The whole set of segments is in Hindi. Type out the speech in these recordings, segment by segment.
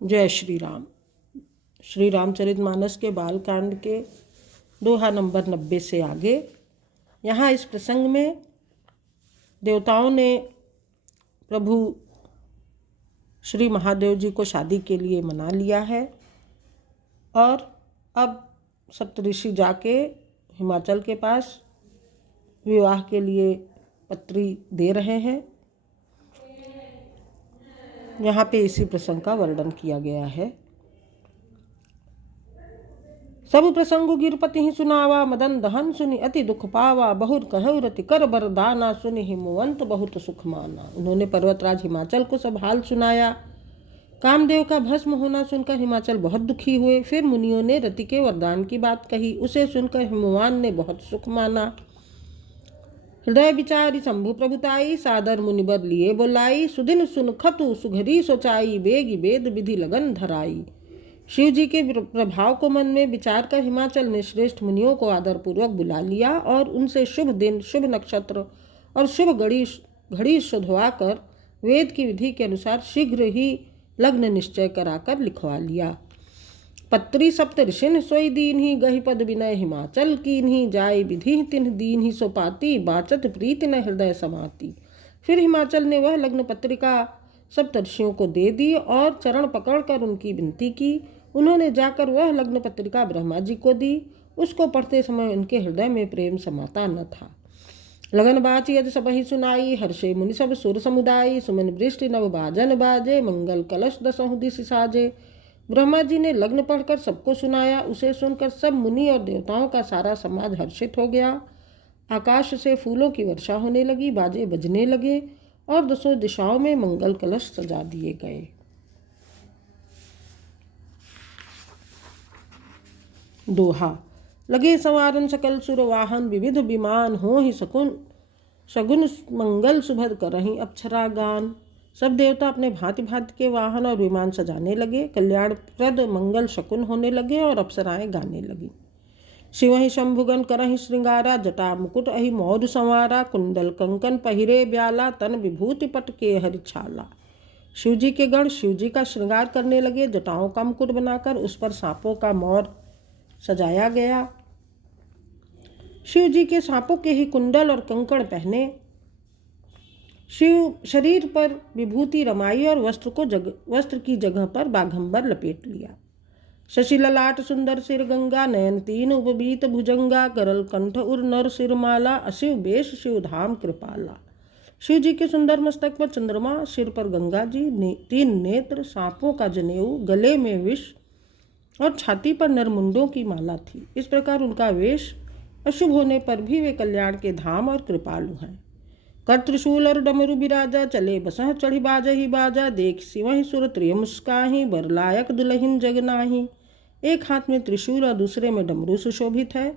जय श्री राम। श्री रामचरितमानस के बालकांड के दोहा नंबर 90 से आगे। यहाँ इस प्रसंग में देवताओं ने प्रभु श्री महादेव जी को शादी के लिए मना लिया है और अब सप्तऋषि जाके हिमाचल के पास विवाह के लिए पत्री दे रहे हैं। यहाँ पे इसी प्रसंग का वर्णन किया गया है। सब प्रसंगु गिरपति ही सुनावा, मदन दहन सुनि अति दुख पावा, बहुर कहु रति कर बरदाना, सुनि हिमवंत बहुत सुख माना। उन्होंने पर्वतराज हिमाचल को सब हाल सुनाया। कामदेव का भस्म होना सुनकर हिमाचल बहुत दुखी हुए। फिर मुनियों ने रति के वरदान की बात कही। उसे सुनकर हिमवान ने बहुत सुख माना। हृदय विचारी शंभु प्रभुताई, सादर मुनिबर लिए बोलाई, सुदिन सुन खतु सुघरी सोचाई, बेगी वेद विधि लगन धराई। शिव जी के प्रभाव को मन में विचार कर हिमाचल ने श्रेष्ठ मुनियों को आदरपूर्वक बुला लिया और उनसे शुभ दिन, शुभ नक्षत्र और शुभ घड़ी शोधवा कर वेद की विधि के अनुसार शीघ्र ही लग्न निश्चय कराकर लिखवा लिया। पत्री सप्त ऋषिन सोई दीन ही, गहि पद विनय हिमाचल कीन ही, जाय विधि तिन्ह दीन ही, सोपाती बाचत प्रीति न हृदय समाती। फिर हिमाचल ने वह लग्न पत्रिका सप्तर्षियों को दे दी और चरण पकड़कर उनकी विनती की। उन्होंने जाकर वह लग्न पत्रिका ब्रह्मा जी को दी। उसको पढ़ते समय उनके हृदय में प्रेम समाता न था। लगन बाची यदि सब ही सुनाई, हर्षे मुनि सब सुर समुदायी, सुमन वृष्टि नव बाजन बाजे, मंगल कलश दसहु दिशि साजे। ब्रह्मा जी ने लग्न पढ़कर सबको सुनाया। उसे सुनकर सब मुनि और देवताओं का सारा समाज हर्षित हो गया। आकाश से फूलों की वर्षा होने लगी, बाजे बजने लगे और दसों दिशाओं में मंगल कलश सजा दिए गए। दोहा। लगे संवारन सकल सुर वाहन, विविध विमान हो ही शगुन मंगल सुभद करहीं अप्सरा गान। सब देवता अपने भांति भांति के वाहन और विमान सजाने लगे। कल्याणप्रद मंगल शकुन होने लगे और अप्सराएं गाने लगी। शिव ही शंभुगन करहि श्रृंगारा, जटा मुकुट अहि मौर संवारा, कुंडल कंकन पहिरे ब्याला, तन विभूति पट के हरि छाला। शिव जी के गण शिव जी का श्रृंगार करने लगे। जटाओं का मुकुट बनाकर उस पर सांपों का मौर सजाया गया। शिव जी के सांपों के ही कुंडल और कंकण पहने। शिव शरीर पर विभूति रमाई और वस्त्र की जगह पर बाघंबर लपेट लिया। शशि ललाट सुंदर सिर गंगा, नयन तीन उपबीत भुजंगा, करल कंठ उर नर सिरमाला, अशिव बेश शिव धाम कृपाला। शिव जी के सुंदर मस्तक पर चंद्रमा, सिर पर गंगा जी, तीन नेत्र, सांपों का जनेऊ, गले में विष और छाती पर नरमुंडों की माला थी। इस प्रकार उनका वेश अशुभ होने पर भी वे कल्याण के धाम और कृपालु हैं। कर त्रिशूल और डमरु बिराजा, चले बसह चढ़ी बाजा ही बाजा, देख सिवहि सुर त्रिय मुस्काही, बरलायक दुलहिन जग नाही। एक हाथ में त्रिशूल और दूसरे में डमरू सुशोभित है।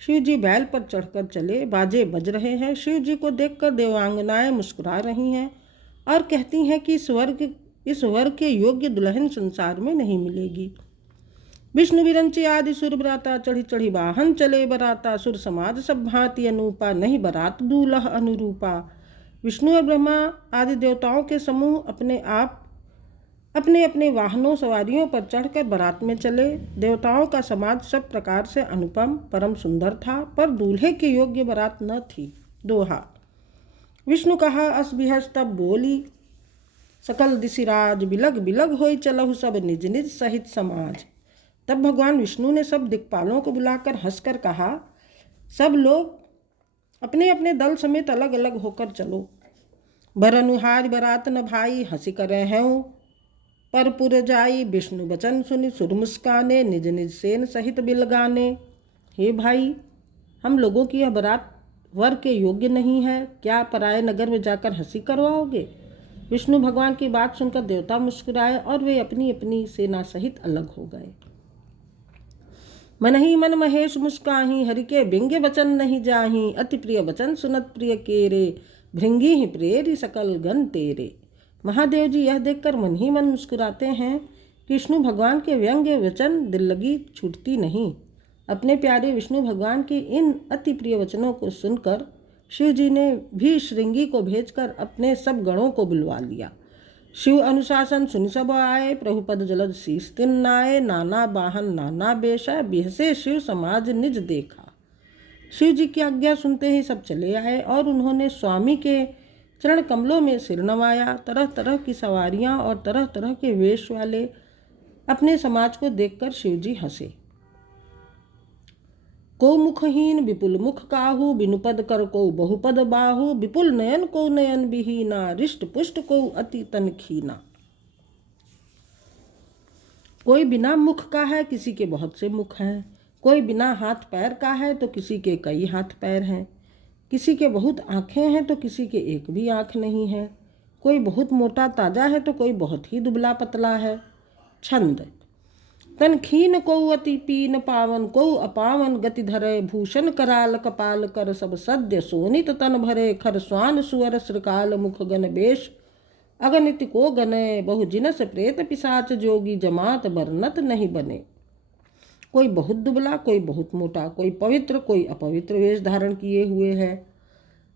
शिव जी बैल पर चढ़कर चले, बाजे बज रहे हैं। शिव जी को देखकर देवांगनाएं मुस्कुरा रही हैं और कहती हैं कि इस वर के योग्य दुल्हन संसार में नहीं मिलेगी। विष्णु विरंची आदि सुर बराता, चढ़ी चढ़ी वाहन चले बराता, सुर समाज सब भांति अनूपा, नहीं बरात दूल्ह अनुरूपा। विष्णु और ब्रह्मा आदि देवताओं के समूह अपने अपने वाहनों सवारियों पर चढ़कर बारात में चले। देवताओं का समाज सब प्रकार से अनुपम परम सुंदर था, पर दूल्हे के योग्य बारात न थी। दोहा। विष्णु कहा अस बिहस तब बोली, सकल दिशिराज, बिलग बिलग होई चलहु सब निज निज सहित समाज। तब भगवान विष्णु ने सब दिक्पालों को बुलाकर हंसकर कहा, सब लोग अपने अपने दल समेत अलग अलग होकर चलो। बर अनुहार बरात न भाई, हंसी करे हैं पर पुर जाई। विष्णु बचन सुनि सुर मुस्काने, निज निज सेन सहित बिलगाने। हे भाई, हम लोगों की यह बारात वर के योग्य नहीं है, क्या पराये नगर में जाकर हंसी करवाओगे। विष्णु भगवान की बात सुनकर देवता मुस्कुराए और वे अपनी अपनी सेना सहित अलग हो गए। मन ही मन महेश मुस्काही, हरि के बिंगे वचन नहीं जाही, अति प्रिय वचन सुनत प्रिय केरे, भृंगी ही प्रेरी सकल गण तेरे। महादेव जी यह देखकर मन ही मन मुस्कुराते हैं। विष्णु भगवान के व्यंग्य वचन दिल लगी छूटती नहीं। अपने प्यारे विष्णु भगवान के इन अति प्रिय वचनों को सुनकर शिव जी ने भी श्रृंगी को भेजकर अपने सब गणों को बुलवा लिया। शिव अनुशासन सुनि सब आए, प्रभुपद जलद शीस तिन नाए, नाना वाहन नाना बेशा, बिहसे शिव समाज निज देखा। शिव जी की आज्ञा सुनते ही सब चले आए और उन्होंने स्वामी के चरण कमलों में सिर नवाया। तरह तरह की सवारियां और तरह तरह के वेश वाले अपने समाज को देखकर शिव जी हंसे। को मुखहीन विपुल मुख काहू, बिनुपद कर को बहुपद बाहू, विपुल नयन को नयन विहीना, रिष्ट पुष्ट को अति तन खीना। कोई बिना मुख का है, किसी के बहुत से मुख हैं। कोई बिना हाथ पैर का है तो किसी के कई हाथ पैर हैं। किसी के बहुत आँखें हैं तो किसी के एक भी आँख नहीं है। कोई बहुत मोटा ताजा है तो कोई बहुत ही दुबला पतला है। छंद। तन खीन को अति पीन पावन, को अपावन गति धरे, भूषण कराल कपाल कर सब सद्य सोनित तन भरे, खर स्वान सुअर श्रकाल मुख गण बेश, अगणित को गने, बहु जिनस प्रेत पिशाच जोगी, जमात बरनत नहीं बने। कोई बहुत दुबला, कोई बहुत मोटा, कोई पवित्र कोई अपवित्र वेश धारण किए हुए है,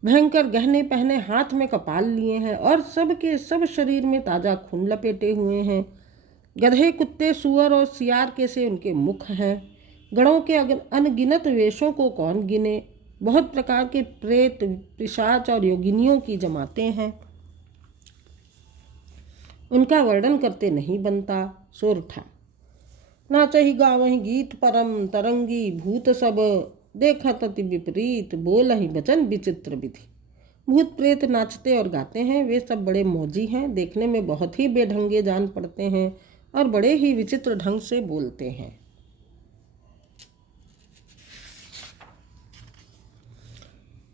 भयंकर गहने पहने, हाथ में कपाल लिए हैं और सबके सब शरीर में ताजा खून लपेटे हुए हैं। गधे कुत्ते सूअर और सियार के से उनके मुख हैं। गणों के अनगिनत वेशों को कौन गिने। बहुत प्रकार के प्रेत पिशाच और योगिनियों की जमातें हैं, उनका वर्णन करते नहीं बनता। सोरठा। नाचहि गावहि गीत परम तरंगी, भूत सब देखत अति विपरीत, बोलहि वचन विचित्र विधि। भूत प्रेत नाचते और गाते हैं, वे सब बड़े मौजी हैं, देखने में बहुत ही बेढंगे जान पड़ते हैं और बड़े ही विचित्र ढंग से बोलते हैं।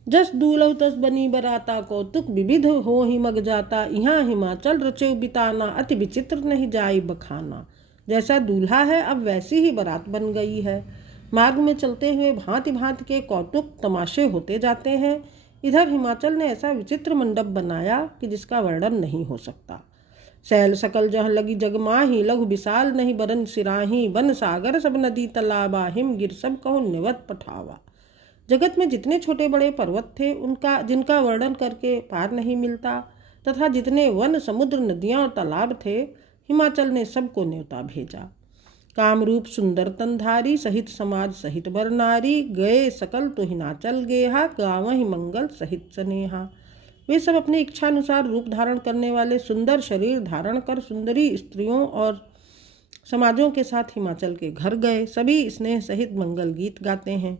जस दूलहु तस बनी बराता, कौतुक विविध हो ही मग जाता, यहाँ हिमाचल रचे बिताना, अति विचित्र नहीं जाई बखाना। जैसा दूल्हा है अब वैसी ही बारात बन गई है। मार्ग में चलते हुए भांति भांति के कौतुक तमाशे होते जाते हैं। इधर हिमाचल ने ऐसा विचित्र मंडप बनाया कि जिसका वर्णन नहीं हो सकता। सैल सकल जहाँ लगी जगमाही, लघु विशाल नहीं बरन सिराही, वन सागर सब नदी तालाबा, हिम गिर सब कहो निवत पठावा। जगत में जितने छोटे बड़े पर्वत थे जिनका वर्णन करके पार नहीं मिलता, तथा जितने वन समुद्र नदियाँ और तालाब थे, हिमाचल ने सबको न्योता भेजा। कामरूप सुंदर तनधारी, सहित समाज सहित बर नारी, गए सकल तो हिमाचल गेहा, गावहि मंगल सहित स्नेहा। वे सब अपनी इच्छानुसार रूप धारण करने वाले सुंदर शरीर धारण कर सुंदरी स्त्रियों और समाजों के साथ हिमाचल के घर गए। सभी स्नेह सहित मंगल गीत गाते हैं।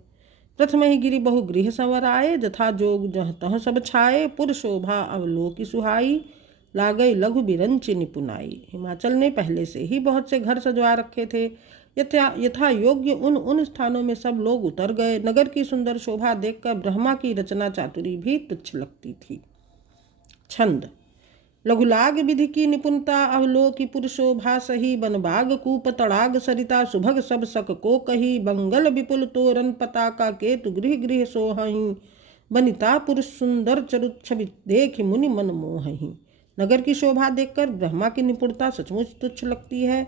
प्रथम ही गिरि बहु गृह संवर आए, जथा जोग जह तह सब छाए, पुर शोभा अवलोकि सुहाई, लागई लघु बिरंचि निपुनाई। हिमाचल ने पहले से ही बहुत से घर सजवा रखे थे। यथा योग्य उन स्थानों में सब लोग उतर गए। नगर की सुंदर शोभा देखकर ब्रह्मा की रचना चातुरी भी तुच्छ लगती थी। छंद। लघुलाग विधि की निपुणता, अवलोकि पुर शोभा सही, बनबाग कूप तड़ाग सरिता, सुभग सब सक को कही, बंगल विपुल तोरण पताका, केतु गृह गृह सोहहीं, बनिता पुरुष सुंदर चरुत छवि, देख मुनि मन मोहहीं। नगर की शोभा देखकर ब्रह्मा की निपुणता सचमुच तुच्छ लगती है।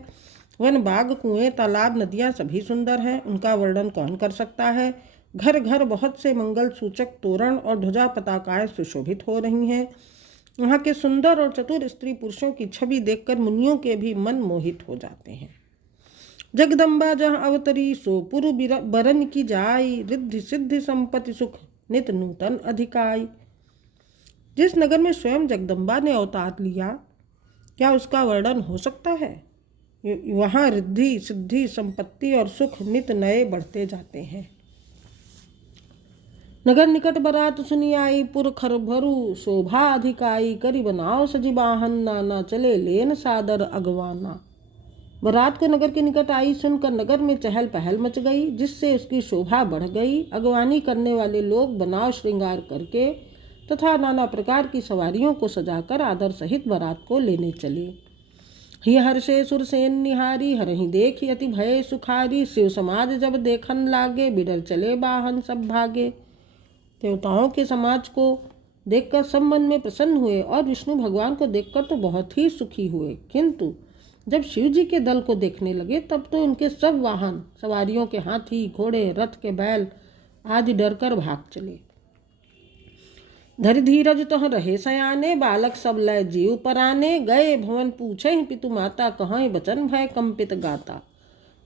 वन बाग कुएं तालाब नदियाँ सभी सुंदर हैं, उनका वर्णन कौन कर सकता है। घर घर बहुत से मंगल सूचक तोरण और ध्वजा पताकाएं सुशोभित हो रही हैं। वहाँ के सुंदर और चतुर स्त्री पुरुषों की छवि देखकर मुनियों के भी मन मोहित हो जाते हैं। जगदम्बा जहाँ अवतरी, सो पुरु बरन की जाई, रिद्धि सिद्धि संपत्ति सुख नित नूतन अधिकाई। जिस नगर में स्वयं जगदम्बा ने अवतार लिया, क्या उसका वर्णन हो सकता है। वहाँ रिद्धि सिद्धि संपत्ति और सुख नित नए बढ़ते जाते हैं। नगर निकट बरात सुनी आई, पुर खर भरु शोभा अधिकाई, करी बनाओ सजी बाहन, नाना चले लेन सादर अगवाना। बरात को नगर के निकट आई सुनकर नगर में चहल पहल मच गई, जिससे उसकी शोभा बढ़ गई। अगवानी करने वाले लोग बनाव श्रृंगार करके तथा नाना प्रकार की सवारियों को सजाकर आदर सहित बारात को लेने चले। ही हर्षे सुरसेन निहारी, हरहि देखी अति भय सुखारी, शिव समाज जब देखन लागे, बिडर चले बाहन सब भागे। देवताओं के समाज को देखकर सब मन में प्रसन्न हुए और विष्णु भगवान को देखकर तो बहुत ही सुखी हुए, किंतु जब शिव जी के दल को देखने लगे तब तो उनके सब वाहन सवारियों के हाथी घोड़े रथ के बैल आदि डरकर भाग चले। धरि धीरज तह रहे सयाने, बालक सब लय जीव पराने। गए भवन पूछे पितु माता, कहाँ बचन भय कंपित गाता।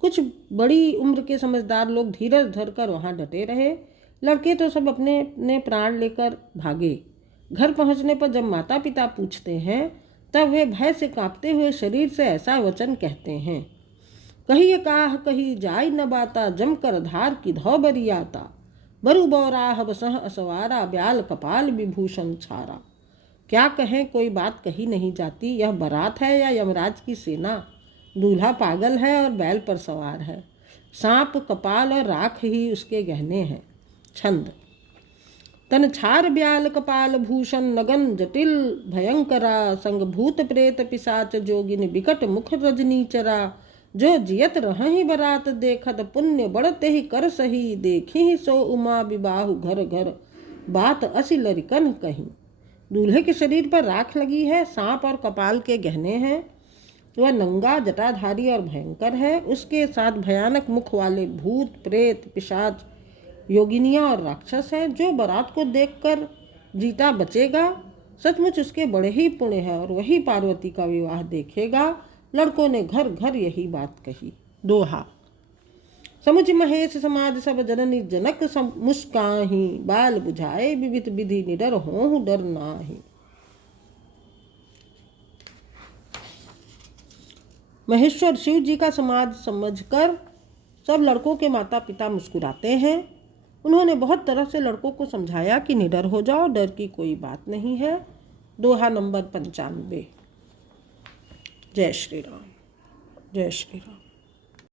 कुछ बड़ी उम्र के समझदार लोग धीरज धरकर वहाँ डटे रहे। लड़के तो सब अपने अपने प्राण लेकर भागे। घर पहुँचने पर जब माता पिता पूछते हैं तब वे भय से कांपते हुए शरीर से ऐसा वचन कहते हैं। कही काह कही जाय न बाता, जमकर धार की धौ बरियाता। बरु बौराह बसह असवारा, ब्याल कपाल विभूषण छारा। क्या कहें, कोई बात कही नहीं जाती। यह बारात है या यमराज की सेना। दूल्हा पागल है और बैल पर सवार है। सांप, कपाल और राख ही उसके गहने हैं। छंद। तन छार ब्याल कपाल भूषण, नगन जटिल भयंकरा। संग भूत प्रेत पिशाच जोगिन, बिकट मुख रजनीचरा। जो जियत रही बरात देखत, पुण्य बढ़ते ही कर सही। देखी ही सो उमा विबाहु घर घर, बात असी लरिकन कहीं। दूल्हे के शरीर पर राख लगी है, सांप और कपाल के गहने हैं। वह नंगा, जटाधारी और भयंकर है। उसके साथ भयानक मुख वाले भूत प्रेत पिशाच, योगिनियाँ और राक्षस हैं। जो बारात को देखकर जीता बचेगा, सचमुच उसके बड़े ही पुण्य है और वही पार्वती का विवाह देखेगा। लड़कों ने घर घर यही बात कही। दोहा। समुझ महेश समाज सब जननी, जनक मुस्काही। बाल बुझाए विविध विधि, निडर होहु डर नाहि। महेश्वर शिव जी का समाज समझकर सब लड़कों के माता पिता मुस्कुराते हैं। उन्होंने बहुत तरह से लड़कों को समझाया कि निडर हो जाओ, डर की कोई बात नहीं है। दोहा नंबर 95। जय श्री राम। जय श्री राम।